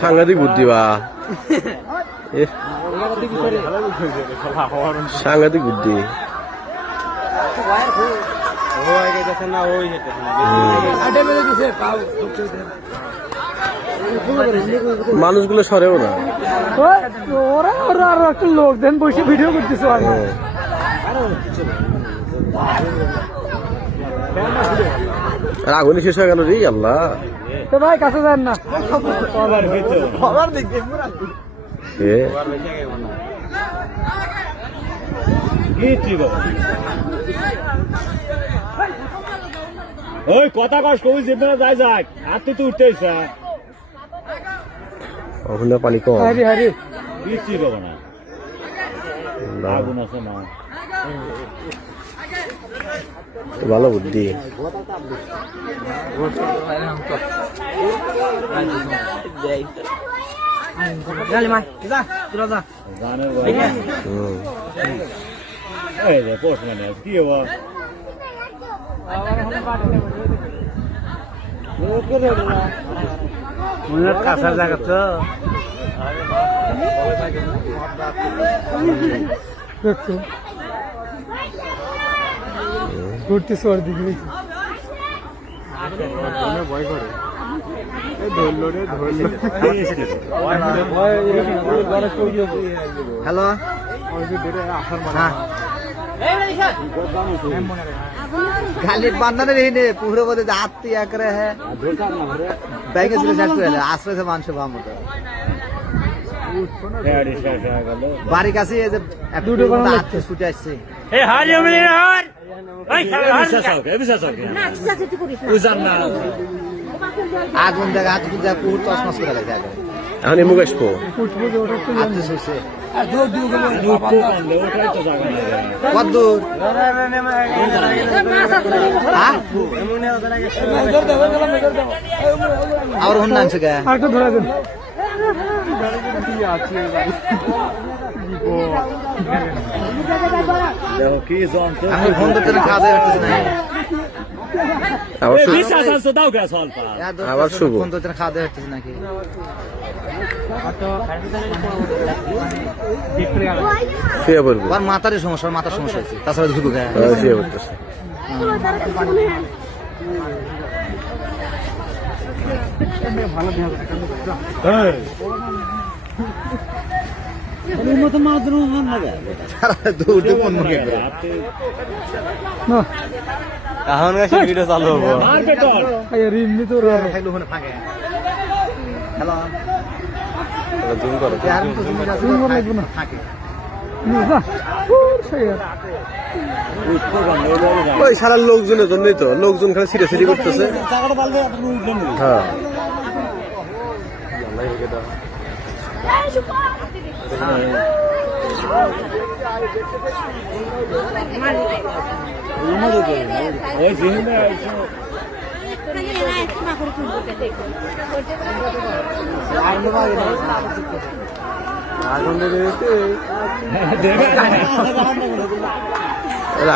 সাংঘাতিক বুদ্ধি বা সাংঘাতিক বুদ্ধি। মানুষগুলো সরেও না, ওরা ওরা আরো একটা লোক দেন বসে ভিডিও করতেছে। আগুনই শেষ হয়ে গেল রে আল্লাহ। তো ভাই কাছে যান না, ওই কথা কষ্ট যাই যাক আর তুই তো উঠতে ওখানে পানি কম, হারি হারি বৃষ্টি দেবো না, আগুন আছে না। ভালো বুদ্ধি। পোস্ট মানে কি হবো কাঁচা জায়গা তো ঘুরতেছে ওর দিকে। ভয় করে হ্যালো खाली बांधना नहीं ने पूरे बोले आते या करे है बैग से सेट करे आश्रय से मान से बाम होता बारी का से দুটো বানা লাগছে ছুটে আসছে। এ হারি আমি হার ওই বিশ্বাস হবে না চিন্তা করিস না বুঝান না আগুন দেখা পুরো তছনছ করে লাগে আগে এখন এমুক আসবো ফুটবো যে ওটা তো জানতে হইছে আর দূর দূর গেল ওটাই তো জায়গা না কত দূর আর হন নাম থেকে আর তো ধরা দেন দেখো কি যন্ত্র আমি ফোন করতে না খাওয়া যাচ্ছে না বিশ্বাস আছে দাও গ্যাস অল্প আবার শুভ ফোন করতে না খাওয়া যাচ্ছে নাকি শুয়ে পড়বো। আর মাথার সমস্যা, মাথার সমস্যা হচ্ছে, তাছাড়া ঝুঁকু গায়ে শুয়ে পড়তেছে। এখন গেছে ভিডিও চালু হবো রিমনি তো হ্যালো জুম করো, ওই সারা লোকজনের জন্যই তো, লোকজন খালি ছিঁড়ে ছিঁড়ি করতেছে। হ্যাঁ ওই জিনিসটা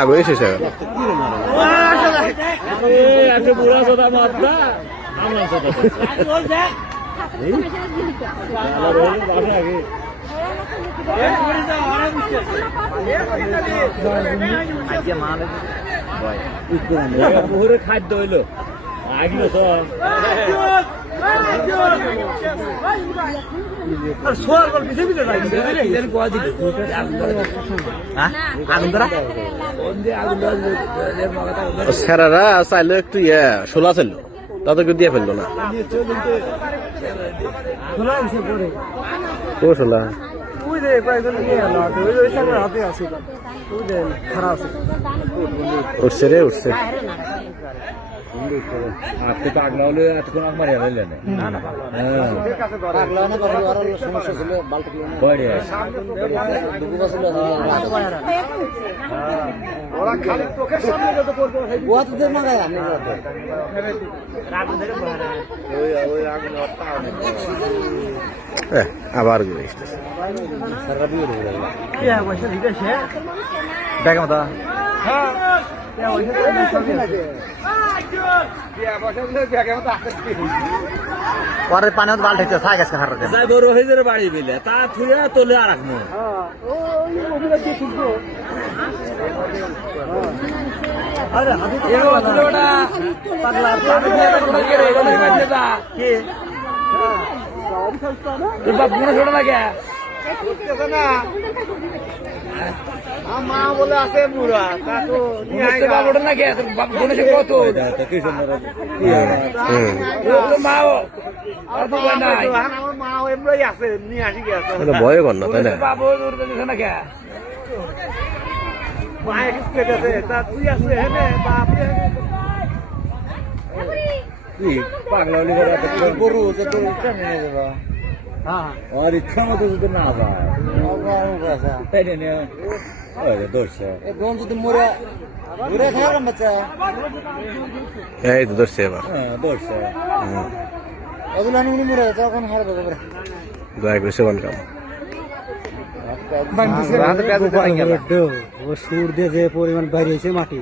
আগুন শেষ হয়ে গেল। একটা বুড়া সোদা মাত্রা আমরা আগে পুকুরে খাদ্য হইলো আগিল সব সেরারা চাইলো একটু শোলা ছিল, তাদেরকে দিয়ে ফেললো না। ও শোলা উঠছে রে, উঠছে। আজকে তো আগলা হলে এতক্ষণ আমার হইলেন সমস্যা ছিল আবার ব্যাগ মতো পরে পানি বাল ঠেকছে ছাই গাছ খারাপ যাই বড় হয়ে যাবে বাড়ি বিলে তা থুয়া তোলে আর রাখবো মা বলে আছে বুড়া কাকু না কে কত কি সুন্দর মা এমনি আছে নিয়ে আসি গেছে ভয় কর না তাই না বাবু না কে মায়ের আছে তা তুই আসলে হেনে বাপ কি পাগলা হলি করে এত গরু তো তো কেন নিয়ে যাবা হ্যাঁ আর ইচ্ছা মতো যদি না যায় তাই নিয়ে ওই দোষে এই দোন যদি মরে মরে খাওয়ার বাচ্চা এই তো ধরছে এবার হ্যাঁ দোষে ওগুলো আনি মরে তখন হারবে করে দয়া করে সেবন কাম সুর দিয়ে যে পরিমাণ বাইরে হয়েছে মাটি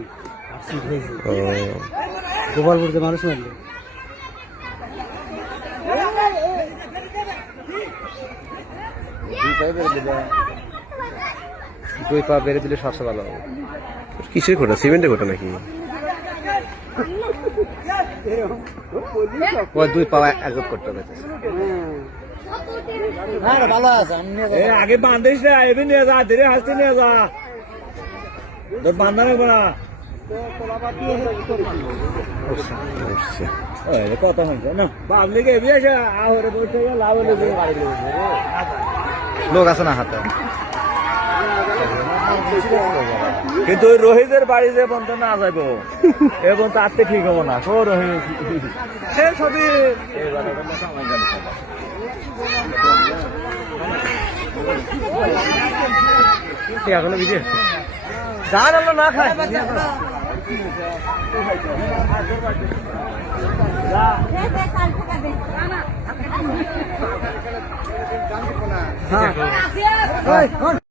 গোপালপুরতে মানুষ মারলে দুই পা বেড়ে দিলে সবচেয়ে ভালো হবে কিসের ঘটা সিমেন্টের ঘটা নাকি ওই দুই পা একযোগ করতে হবে ভালো আছে আগে বান্ধিস না এমনি নিয়ে যা ধীরে হাসতে নিয়ে যা তোর বান্ধা নেবো না কথা হয়েছে না পাবলিক এবি আছে আহরে বসে লাভ হলে বাড়ি লোক আছে না হাতে কিন্তু ওই রোহিতের বাড়ি যে বন্ধ না যাইব এবং তার ঠিক হবো না ও রোহিত এখনো বিজে ধান আমরা না খাই হ্যাঁ